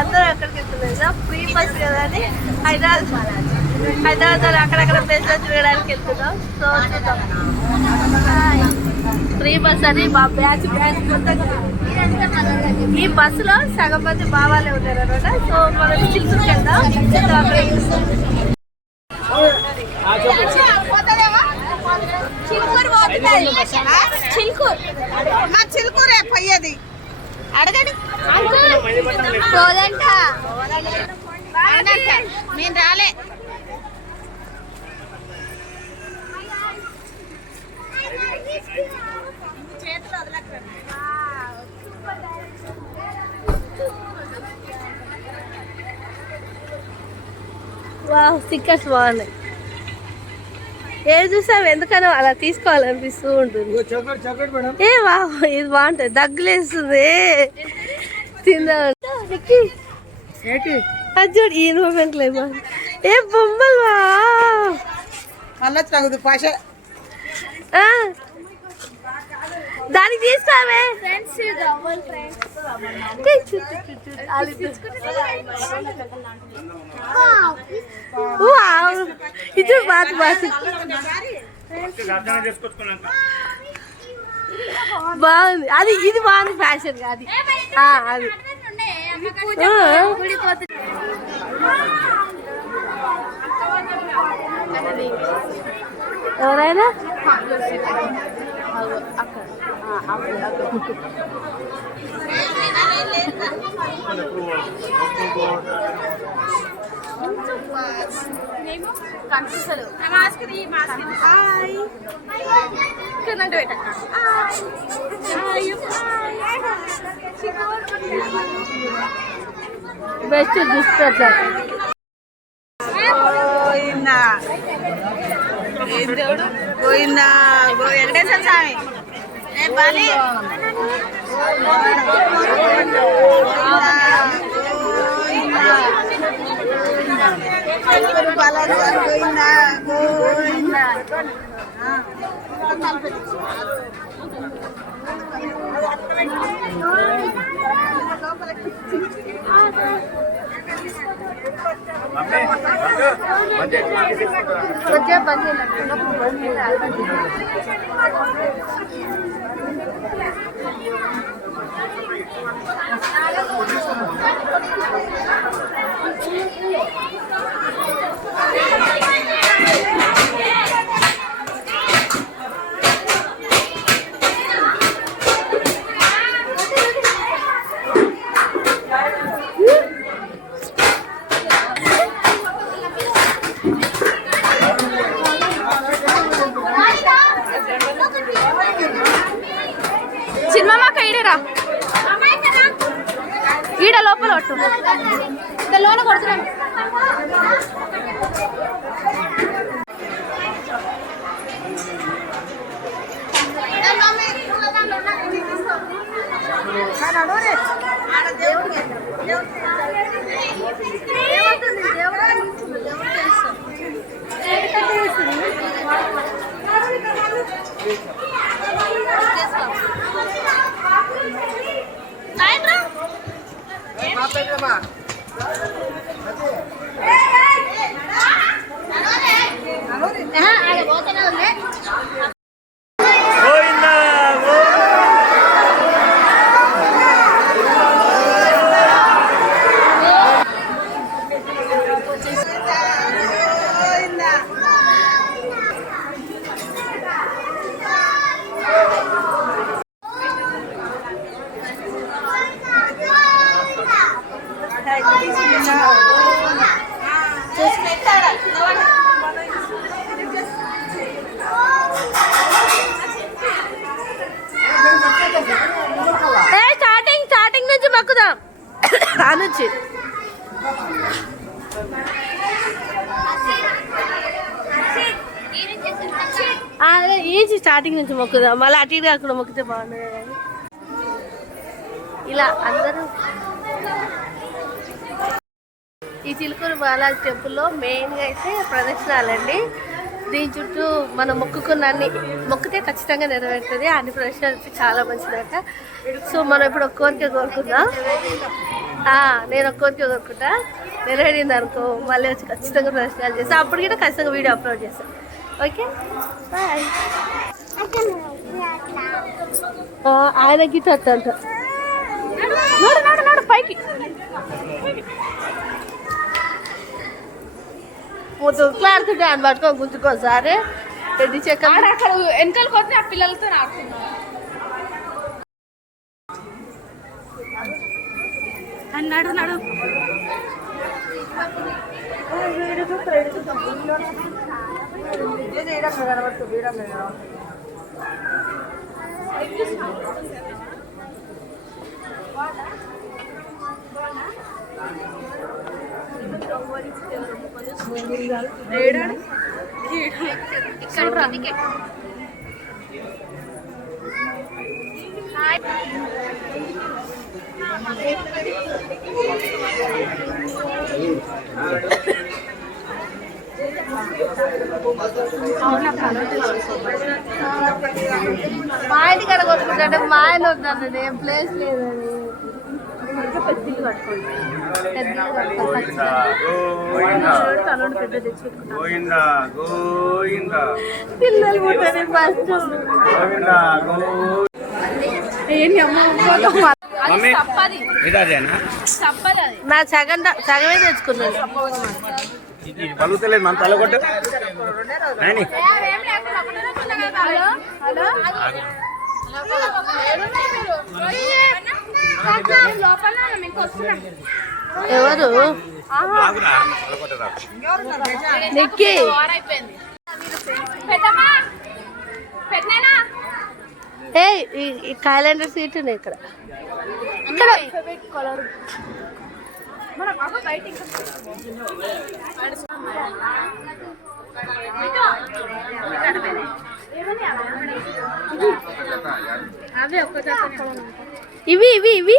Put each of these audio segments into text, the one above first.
అందరూ ఎక్కడికి వెళ్తున్నారు ఫ్రీ బస్ కదా అని హైదరాబాద్ హైదరాబాద్ అక్కడక్కడ ప్లేసెస్ తిరగడానికి వెళ్తున్నాం. సో చూద్దాం. ఫ్రీ బస్ అని మా బ్యాచ్ బ్యాచ్ మొత్తం ఈ బస్సులో సగం మంది బావాలే ఉన్నారు అనమాట. సో మనం చిలుకుకి వెళ్దాం. చిలుకూరు పోతుంది చిలుకూరు. మా చిలుకూరే పోయేది. అడగండి. పోదంట. నేను రాలే. వావ్ స్టిక్కర్స్ బాగున్నాయి. ఏది చూసావు? ఎందుకనో అలా తీసుకోవాలనిపిస్తూ ఉంటుంది. ఏ వావ్ ఇది బాగుంటుంది. దగ్గులేస్తుంది. తిందా. అది చూడు ఈ ఏ బొమ్మలు వా తగుదు పాష ఆ. దానికి తీసుకోవే. ఇది బాత్ బాత్. బాగుంది. అది ఇది బాగుంది ఫ్యాషన్ అది. అది. ఎవరైనా? బెస్ట్ చూసుకోవట్లే పోయిందా ఏం దేవుడు? పోయిందా గో వెంకటేశ్వర స్వామి. बजे बजे लगेगा Thank you. കൊടുത്തിട്ടുള്ളൂ ലോണ് കൊടുത്തിട്ടുണ്ട്. స్టార్టింగ్ స్టార్టింగ్ నుంచి మొక్కుదాం. ఆ నుంచి. ఈజీ స్టార్టింగ్ నుంచి మొక్కుదాం. మళ్ళీ అటు ఇటు అక్కడ మొక్కితే బాగుండదు ఇలా అందరూ ఈ చిలుకూరు బాలాజీ టెంపుల్లో మెయిన్గా అయితే ప్రదక్షిణాలండి. దీని చుట్టూ మనం మొక్కుకున్న అన్ని మొక్కితే ఖచ్చితంగా నెరవేరుతుంది. అన్ని ప్రదక్షిణాలు చాలా మంచిదట. సో మనం ఇప్పుడు ఒక కోరిక కోరుకుందాం. నేను ఒక కోరిక కోరుకుంటా. నెరవేరింది అనుకో మళ్ళీ వచ్చి ఖచ్చితంగా ప్రదర్శనాలు చేస్తాను అప్పుడు కూడా ఖచ్చితంగా వీడియో అప్లోడ్ చేస్తాను ఓకే? బాయ్ ఆయన గిట్ట అంట పైకి. ముద్దులాడుతుంటే ఆయన పట్టుకొని గుంజుకోసారి రెడ్డి చెక్క అక్కడ వెనకాలకు వస్తే ఆ పిల్లలతో ఆడుతున్నా నడు నడు ఇక్కడ కిందికి. మా ఇంటి కాడ కొట్టుకుంటే మా ఆయన వద్దండి ఏం ప్లేస్ లేదని పెద్దలు కట్టుకోండి. పెద్దలు కట్టుకోండి. తలండి పెద్ద తెచ్చుకుంటాం పిల్లలు పుట్టారు ఫస్ట్. ఏంటి అమ్మ? నా సగం సగమే తెచ్చుకున్నాను. ఇది పలుకుతలేదు మన తల కొట్టు. హలో హలో లోపల మీకు వస్తున్నా ఎవరు? నిక్కి. ఏ ఈ క్యాలెండర్ సీట్ ఉన్నాయి ఇక్కడ. ఇక్కడ. అవి ఒక్క ఇవి ఇవి ఇవి?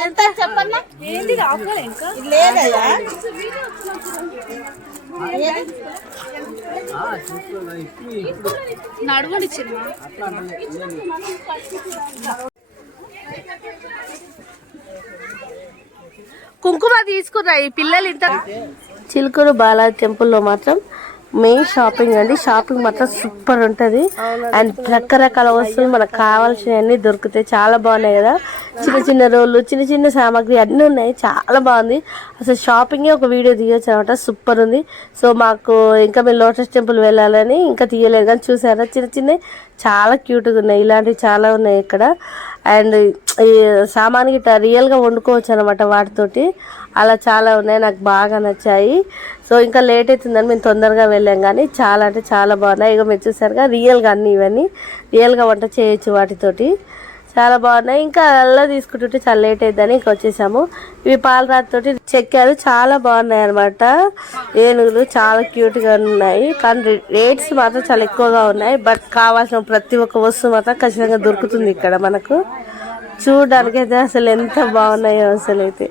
ఎంత చెప్పన్నా ఏంది రావాలి ఇంకా లేదయ్యా నడవండి చిన్న కుంకుమ తీసుకురా ఈ పిల్లలు ఇంత చిలుకూరు బాలాజీ టెంపుల్లో మాత్రం మెయిన్ షాపింగ్ అండి. షాపింగ్ మాత్రం సూపర్ ఉంటుంది. అండ్ రకరకాల వస్తువులు మనకు కావాల్సినవన్నీ దొరుకుతాయి. చాలా బాగున్నాయి కదా. చిన్న చిన్న రోళ్ళు చిన్న చిన్న సామాగ్రి అన్నీ ఉన్నాయి. చాలా బాగుంది. అసలు షాపింగే ఒక వీడియో తీయొచ్చు అనమాట. సూపర్ ఉంది. సో మాకు ఇంకా మేము లోటస్ టెంపుల్ వెళ్ళాలని ఇంకా తీయలేదు. కానీ చూసారా? చిన్న చిన్న చాలా క్యూట్గా ఉన్నాయి. ఇలాంటివి చాలా ఉన్నాయి ఇక్కడ. అండ్ ఈ సామాన్ గిట్ట రియల్గా వండుకోవచ్చు అనమాట వాటితోటి. అలా చాలా ఉన్నాయి నాకు బాగా నచ్చాయి. సో ఇంకా లేట్ అవుతుందని మేము తొందరగా వెళ్ళాం కానీ చాలా అంటే చాలా బాగున్నాయి. ఇక మీరు చూసారుగా రియల్గా అన్నీ ఇవన్నీ. రియల్గా వంట చేయొచ్చు వాటితోటి. చాలా బాగున్నాయి. ఇంకా అలా తీసుకుంటుంటే చాలా లేట్ అయిద్దని ఇంకా వచ్చేసాము. ఇవి పాలరాతితోటి చెక్కారు. చాలా బాగున్నాయి అనమాట ఏనుగులు చాలా క్యూట్గా ఉన్నాయి. కానీ రేట్స్ మాత్రం చాలా ఎక్కువగా ఉన్నాయి. బట్ కావాల్సిన ప్రతి ఒక్క వస్తువు మాత్రం ఖచ్చితంగా దొరుకుతుంది ఇక్కడ మనకు. చూడడానికి అయితే అసలు ఎంత బాగున్నాయో అసలు అయితే.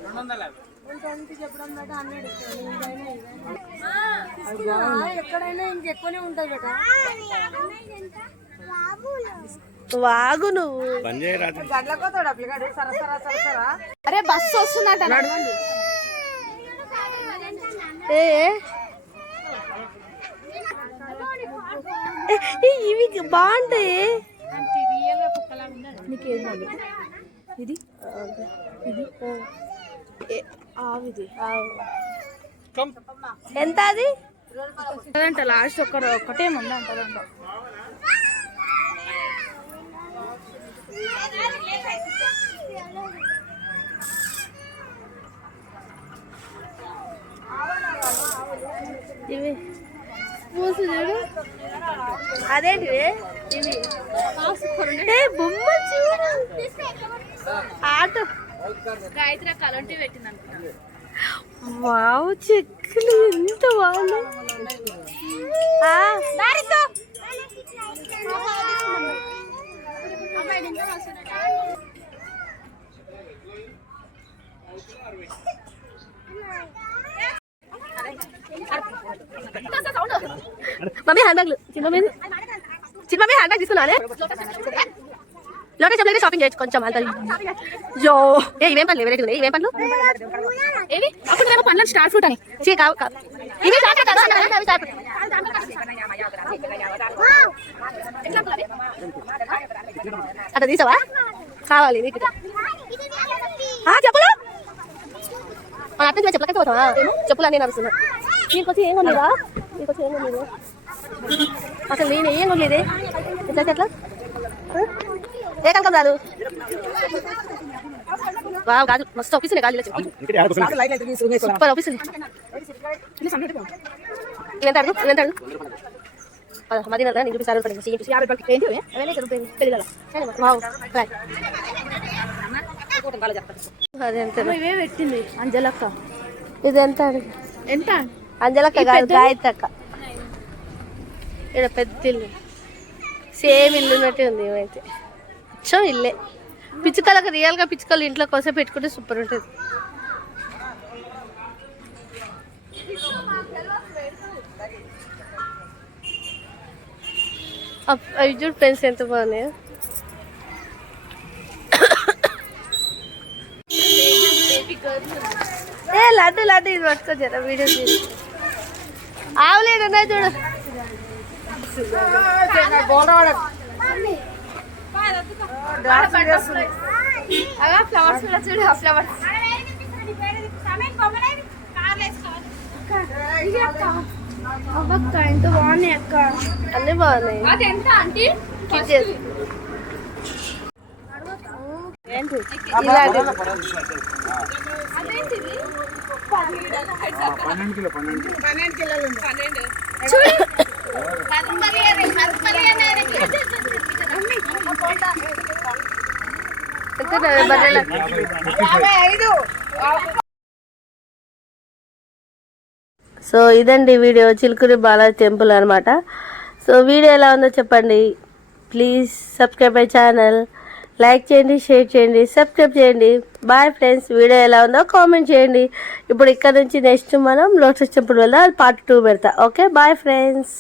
వాగు నువ్వు బంద్ సర సర అరే బస్సు వస్తుందట. ఏ ఇవి బాగుంటాయి. ఇది? ఇది? ఏ, ఆవిది ఎంత అది? అంట లాస్ట్ ఒక ఒకటే ముందు ఇవి. పూసు చూడు. అదేంటివి? ఇవి. ఏ బొమ్మ చూడు. ఆటో. గాయత్రి అలాంటివి పెట్టింది అనుకుంటా వావ్ చెక్కులు ఎంత బాగున్నాయి. మమ్మీ హ్యాండ్ బ్యాగ్లు. చిన్న మమ్మీ. చిన్న మమ్మీ హ్యాండ్ బ్యాగ్ తీసుకున్నానే లోకేష్ అప్లై షాపింగ్ చేయొచ్చు కొంచెం అంత జో. ఏ ఇవేం పనులు వెరైటీ ఉన్నాయి ఇవేం పనులు ఏవి? అప్పుడు మేము పనులు స్టార్ ఫ్రూట్ అని. చే కావు ఇవి స్టార్ అట్లా తీసావా? కావాలి నీకు ఆ, చెప్పులు? మన అర్థం చెప్పులకైతే పోతావా? చెప్పులు అన్నీ నడుస్తున్నా నీకొచ్చి ఏం కొనలేదా? నీకొచ్చి ఏం కొనలేదు? అసలు నేను ఏం కొనలేదే? ఎట్లా ఎట్లా? ఏ కనకం రాదు? వావ్ కాదు మస్తు ఆఫీసులే చెప్పు. సూపర్ ఆఫీస్ ఇవెంత అడుగు? ఇవెంత అడుగు? మదీన నేను యాభై రూపాయలకి ఏంటి ఇవి? అవన్నీ రూపాయలు వావ్, బాయ్. పెట్టింది అంజలక్క ఇది ఎంత ఎంత అంజలక్క కాదు గాయత్రక్క ఇక్కడ పెద్ద ఇల్లు సేమ్ ఇల్లు ఉన్నట్టే ఉంది ఏమైతే అచ్చం ఇల్లే పిచ్చుకలకు రియల్గా పిచ్చుకలు ఇంట్లో కోసం పెట్టుకుంటే సూపర్ ఉంటుంది అప్- అవి చూడు పెన్స్ ఎంత బాగున్నాయో ఏ లడ్డు లడ్డు ఇది పట్టుకో జర వీడియో తీసి ఆవులేడు ఉన్నాయి చూడు ఫ్లవర్స్ కూడా చూడు ఆ ఫ్లవర్స్ అక్క ఎంత బాగున్నాయి అక్క. అన్నీ బాగున్నాయి. అది ఎంత ఆంటీ? కిచెన్ ఇలాంటి పన్నెండు కిలో పన్నెండు. ఎంత బర్రెల. సో ఇదండి వీడియో చిలుకూరి బాలాజీ టెంపుల్ అనమాట సో వీడియో ఎలా ఉందో చెప్పండి. Please subscribe my channel. Like చేయండి షేర్ చేయండి సబ్స్క్రైబ్ చేయండి. బాయ్ ఫ్రెండ్స్ వీడియో ఎలా ఉందో కామెంట్ చేయండి. ఇప్పుడు ఇక్కడ నుంచి నెక్స్ట్ మనం లోటస్ టెంపుల్ వెళ్దాం పార్ట్ టూ పెడతా. Okay bye friends.